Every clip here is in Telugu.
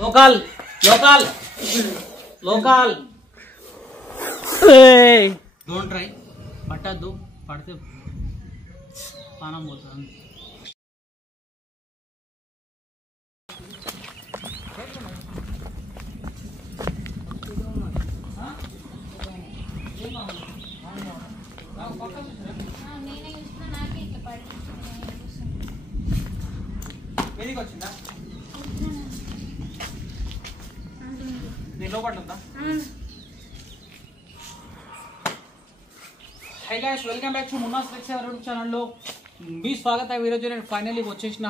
Local local local don't try పట్టద్దు పడితే పానం పోతుంది మీదికి వచ్చిందా దీనిలో పడుతుందా hi guys welcome back to Munna's lecture YouTube ఛానల్లో మీ స్వాగతం. ఈరోజు నేను ఫైనల్లీ వచ్చేసిన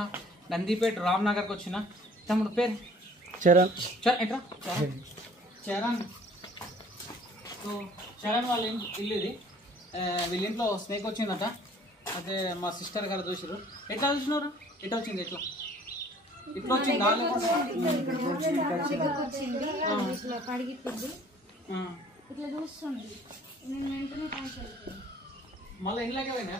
నందిపేట రామ్నగర్కి వచ్చిన. తమ్ముడు పేరు చరణ్. ఎట్రా చరణ్. సో చరణ్ వాళ్ళ ఇల్లు ఇది. వీళ్ళ ఇంట్లో స్నేక్ వచ్చిందట. అయితే మా సిస్టర్ గారు చూసారు. ఎట్లా చూసినారు? ఎట్లా వచ్చింది? ఎట్లా ఇట్లా వచ్చింది? మళ్ళీ ఇంట్లోకి పోయినా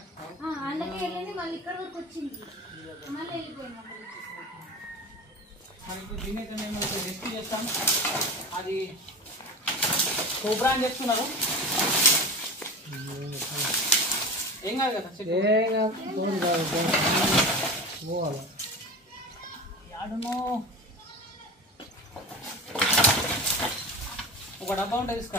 ఇప్పుడు దీనైతే మేము రెస్క్యూ చేస్తాం. అది కోబ్రా అని చేస్తున్నారు. ఏం కాదు కదా యాడునో ఒక డబ్బా ఉంటుంది తీసుకో.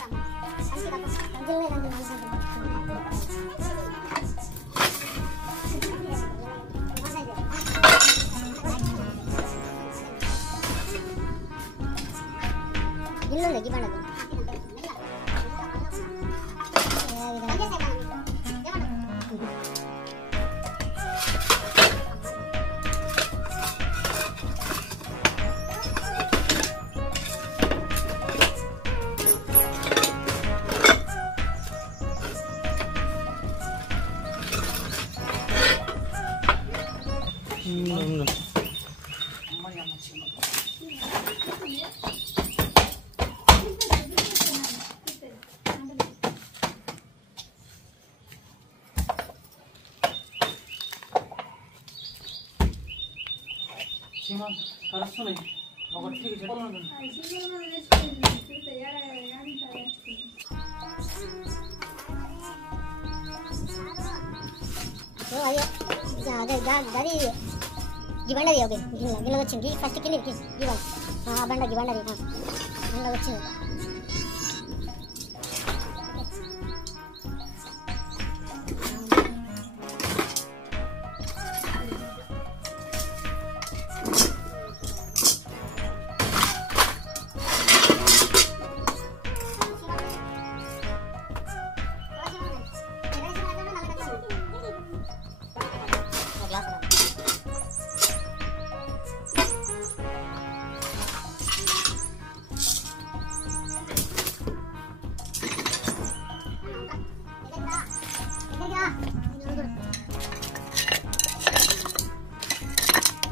కలుస్తున్నాయి ఒకటి చెప్పాలి. బండ గిన్నె వచ్చింది ఫస్ట్ కింద బండ బండ వచ్చింది.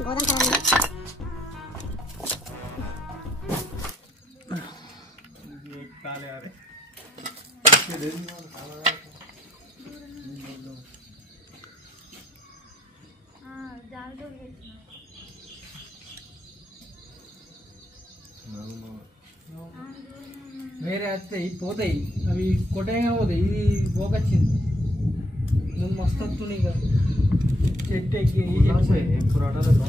గోధుమ వేరే వస్తాయి పోతాయి, అవి కొట్టగా పోతాయి. ఇది పోకొచ్చింది. నువ్వు మస్తు వస్తుంది ఇక చెట్టు ఎక్కి ఎప్పుడు అడగదు.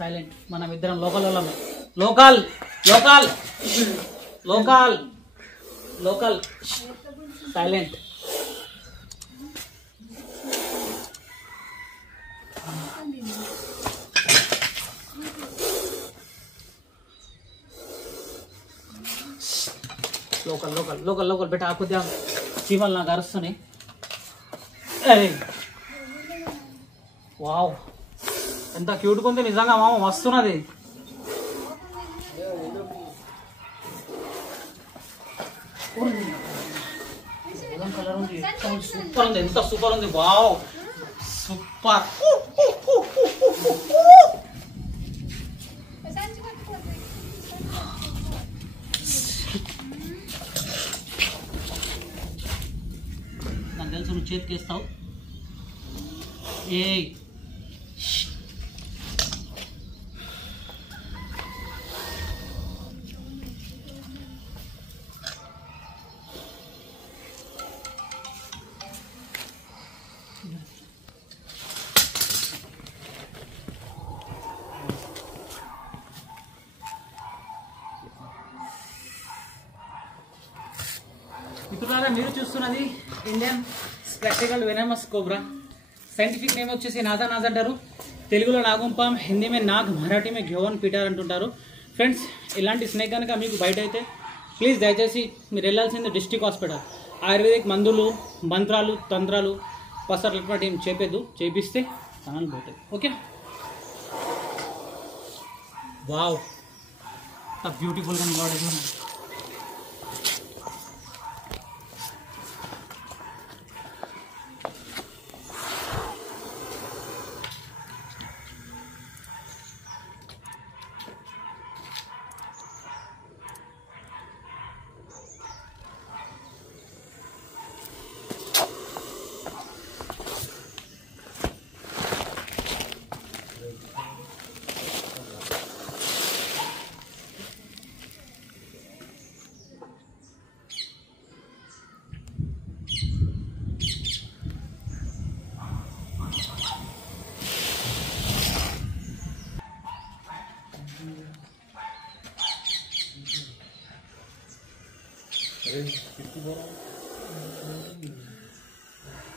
సైలెంట్. మనం ఇద్దరం లోకల్ వాళ్ళమే. Local local local local silent. Local local local local బెట కొద్దిగా చీమలు నాకు అరుస్తున్నాయి. వావ్ ఎంత క్యూట్గా ఉంది నిజంగా మామ, వస్తున్నది. సూపర్ ఉంది, ఎంత సూపర్ ఉంది. Wow super. చేతికి వేస్తావు. ఏ మిత్రులారా, మీరు చూస్తున్నది Indian spectacle venomous cobra. Scientific name వచ్చేసి నాదానాజ్ అంటారు. తెలుగులో నాగుంపాం, హిందీ మే నాగ్, మరాఠీ మే గ్యోవన్ పీటార్ అంటుంటారు. ఫ్రెండ్స్, ఇలాంటి స్నేక్ కనుక మీకు బయట అయితే ప్లీజ్ దయచేసి మీరు వెళ్ళాల్సింది డిస్ట్రిక్ట్ హాస్పిటల్. ఆయుర్వేదిక్ మందులు, మంత్రాలు, తంత్రాలు, పసర్లు అటువంటి ఏం చేపిస్తే ప్రాణాలు పోతాయి. ఓకే, వావ్, బ్యూటిఫుల్గా వాడేది.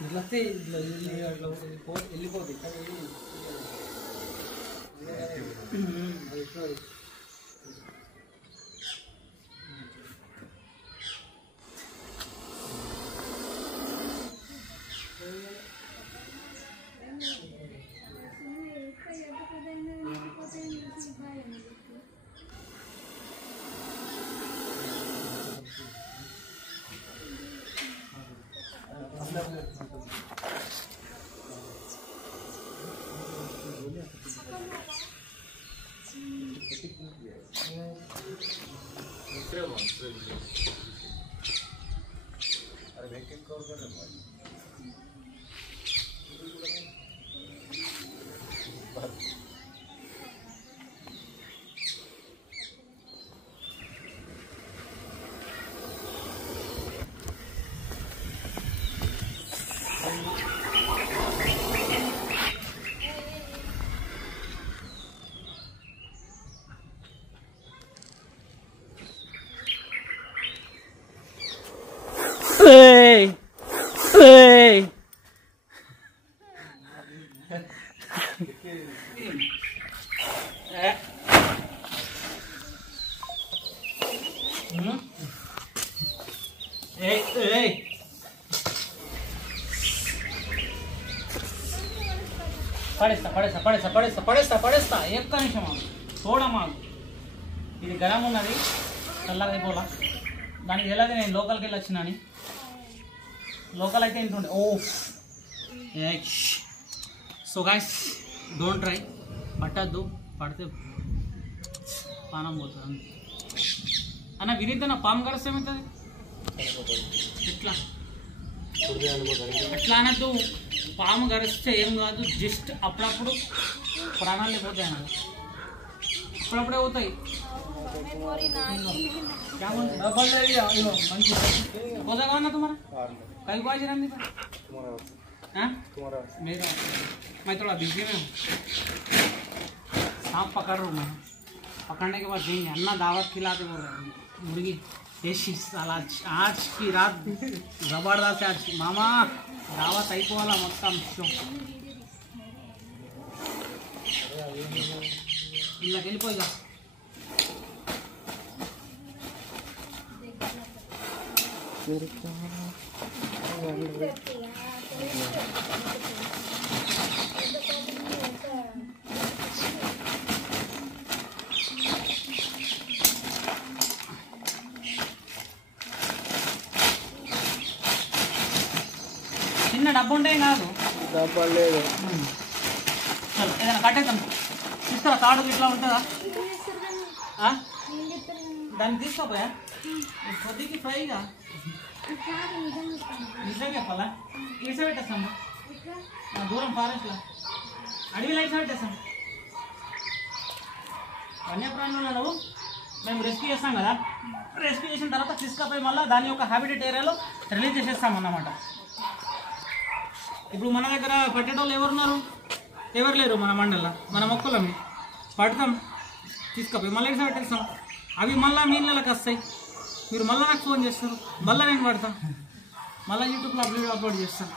ఇట్లా వస్తే వెళ్ళిపోతుంది. పడేస్తా ఎక్క నిమిషం చూడమ్మా. ఇది గరం ఉన్నది, చల్లగా అయిపోలా. దానికి ఎలాగే నేను లోకల్కి వెళ్ళి వచ్చినాని. లోకల్ అయితే ఇంటుండే. ఓ సో గైస్, డోంట్ ట్రై. పట్టద్దు, పడితే పానం పోతుంది అన్న. వినీత్ అన్న, పాము కరిస్తే ఏమవుతుంది? ఎట్లా అట్లా అనద్దు. పాము గరిస్తే ఏం కాదు, జస్ట్ అప్పుడప్పుడు ప్రాణాలు పోతాయి అన్న. అప్పుడప్పుడే పోతాయి. పోతాగా అన్న तुम्हारा कल को आज रंदी मेरा मैं थोड़ा बिजी में हूँ. सांप पकड़ रहा हूँ मैं. पकड़ने के बाद देंगे. अन्ना दावत खिलाते बोल रहे हैं. मुर्गी देशी साला आज की रात जबरदस्त है. आज मामा दावत అయిపోవాలా మొత్తం షో. ఇళ్ళకి వెళ్ళిపోయిగా. చిన్న డబ్బు ఉంటే కాదు. డబ్బా లేదు. చలో ఏదైనా కట్టేద్దాం. తీసుకురా, తాడు ఇట్లా ఉంటుందా? దాన్ని తీసుకోపోయా కొద్దికి ఫ్రైగా నిజంగా చెప్పాలా ఇట్స పెట్టేస్తాము దూరం ఫారెస్ట్లో అడవిలో ఇట్స పెట్టేస్తాం వన్యప్రాణులను నువ్వు మేము రెస్క్యూ చేస్తాం కదా రెస్క్యూ చేసిన తర్వాత తీసుకపోయి మళ్ళీ దాని యొక్క హ్యాబిటేట్ ఏరియాలో రిలీజ్ చేసేస్తాం అన్నమాట. ఇప్పుడు మన దగ్గర పట్టేటోళ్ళు ఎవరున్నారు? ఎవరు లేరు మన మండలంలో. మన మొక్కలమే పడతాం తీసుకపోయి మళ్ళీ ఇట్లా పెట్టేస్తాం. అవి మళ్ళీ మీ ఇళ్ళకి వస్తాయి. మీరు మళ్ళీ నాకు ఫోన్ చేస్తారు, మళ్ళీ నేను పడతాం, మళ్ళీ యూట్యూబ్లో అప్లోడ్ చేస్తాను.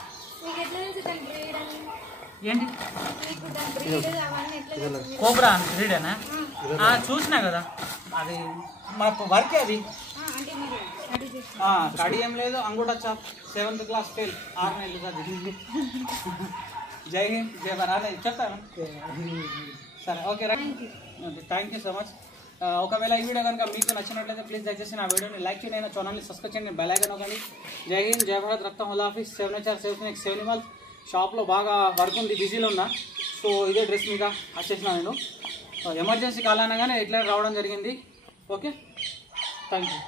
ఏంటి కోబ్రా బ్రీడేనా? చూసినా కదా, అది మా వర్కే అది. స్టడీ ఏం లేదు, అంగుటా చాప్ 7th క్లాస్ ఫెయిల్ 6 నెలలు చదివింది. జై హింద్ జై భారత్ చెప్తాను. సరే okay right, thank you so much. ఒకవేళ ఈ వీడియో కనుక మీకు నచ్చినట్లయితే ప్లీజ్ దయచేసి నా వీడియోని లైక్ చేయండి, నా ఛానల్ని సబ్స్క్రైబ్ చేయండి, బెల్ ఐకాన్ నొక్కండి. జై హింద్ జై భారత్. రక్తం హులాఫీస్ 7HR7 షాప్లో బాగా వర్క్ ఉంది, బిజీలో ఉన్నా. సో ఇదే డ్రెస్ మీద వచ్చేసిన నేను ఎమర్జెన్సీ కాలనగానే ఇట్లా రావడం జరిగింది. Okay thank you.